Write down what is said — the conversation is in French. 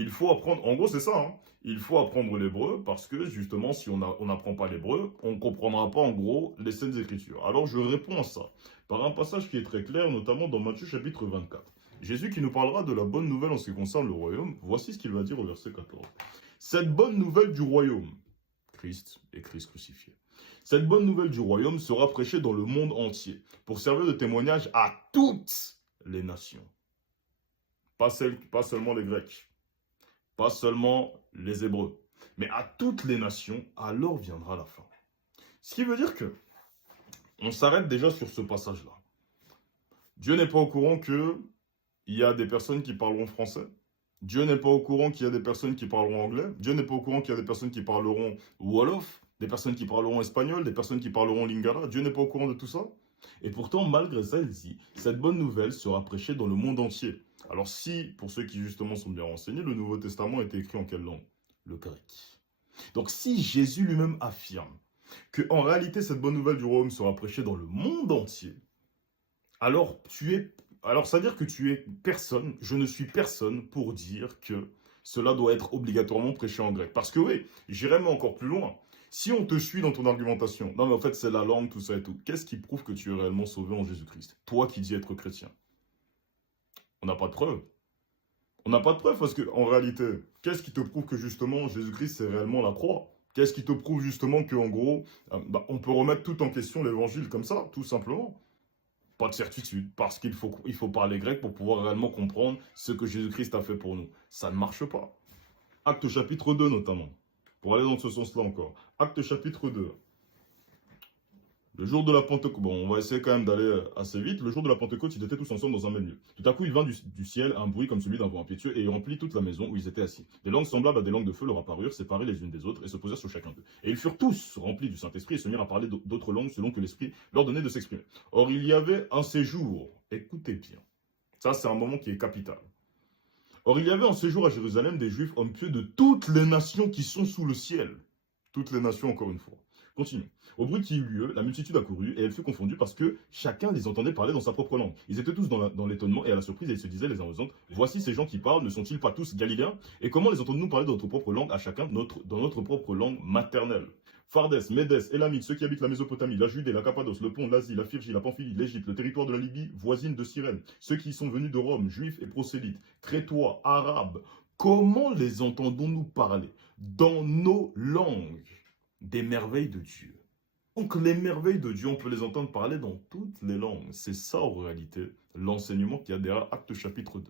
Il faut apprendre, en gros c'est ça, hein. Il faut apprendre l'hébreu parce que justement si on n'apprend pas l'hébreu, on ne comprendra pas en gros les Saintes Écritures. Alors je réponds à ça par un passage qui est très clair, notamment dans Matthieu chapitre 24. Jésus qui nous parlera de la bonne nouvelle en ce qui concerne le royaume, voici ce qu'il va dire au verset 14. Cette bonne nouvelle du royaume, Christ et Christ crucifié. Cette bonne nouvelle du royaume sera prêchée dans le monde entier pour servir de témoignage à toutes les nations. Pas seulement les Grecs, pas seulement les Hébreux, mais à toutes les nations, alors viendra la fin. Ce qui veut dire que on s'arrête déjà sur ce passage-là. Dieu n'est pas au courant qu'il y a des personnes qui parleront français. Dieu n'est pas au courant qu'il y a des personnes qui parleront anglais. Dieu n'est pas au courant qu'il y a des personnes qui parleront wolof, des personnes qui parleront espagnol, des personnes qui parleront lingala. Dieu n'est pas au courant de tout ça. Et pourtant, malgré ça, il dit, cette bonne nouvelle sera prêchée dans le monde entier. Alors si, pour ceux qui justement sont bien renseignés, le Nouveau Testament était écrit en quelle langue? Le grec. Donc si Jésus lui-même affirme qu'en réalité, cette bonne nouvelle du royaume sera prêchée dans le monde entier, alors ça veut dire que tu es personne, je ne suis personne pour dire que cela doit être obligatoirement prêché en grec. Parce que oui, j'irai même encore plus loin. Si on te suit dans ton argumentation, non mais en fait c'est la langue, tout ça et tout, qu'est-ce qui prouve que tu es réellement sauvé en Jésus-Christ? Toi qui dis être chrétien. On n'a pas de preuve. On n'a pas de preuve parce que en réalité, qu'est-ce qui te prouve que justement Jésus-Christ c'est réellement la croix? Qu'est-ce qui te prouve justement qu'en gros, on peut remettre tout en question l'évangile comme ça, tout simplement? Pas de certitude, parce qu'il faut parler grec pour pouvoir réellement comprendre ce que Jésus-Christ a fait pour nous. Ça ne marche pas. Acte chapitre 2 notamment, pour aller dans ce sens-là encore. Acte chapitre 2. Le jour de la Pentecôte, bon, on va essayer quand même d'aller assez vite. Le jour de la Pentecôte, ils étaient tous ensemble dans un même lieu. Tout à coup, il vint du ciel un bruit comme celui d'un vent impétueux et remplit toute la maison où ils étaient assis. Des langues semblables à des langues de feu leur apparurent, séparées les unes des autres, et se posèrent sur chacun d'eux. Et ils furent tous remplis du Saint-Esprit et se mirent à parler d'autres langues selon que l'Esprit leur donnait de s'exprimer. Or, il y avait un séjour, écoutez bien, ça c'est un moment qui est capital. Or, il y avait un séjour à Jérusalem des Juifs hommes pieux de toutes les nations qui sont sous le ciel. Toutes les nations, encore une fois. Continue. Au bruit qui eut lieu, la multitude accourut et elle fut confondue parce que chacun les entendait parler dans sa propre langue. Ils étaient tous dans l'étonnement et à la surprise et ils se disaient les uns aux autres, voici ces gens qui parlent, ne sont-ils pas tous Galiléens? Et comment les entendons-nous parler dans notre propre langue à chacun dans notre propre langue maternelle? Phardes, Médès, Élamite, ceux qui habitent la Mésopotamie, la Judée, la Cappadoce, le Pont, l'Asie, la Phrygie, la Pamphylie, l'Égypte, le territoire de la Libye, voisine de Cyrène, ceux qui sont venus de Rome, juifs et prosélytes, crétois, arabes, comment les entendons-nous parler dans nos langues des merveilles de Dieu? Donc les merveilles de Dieu, on peut les entendre parler dans toutes les langues. C'est ça en réalité l'enseignement qu'il y a derrière Acte chapitre 2.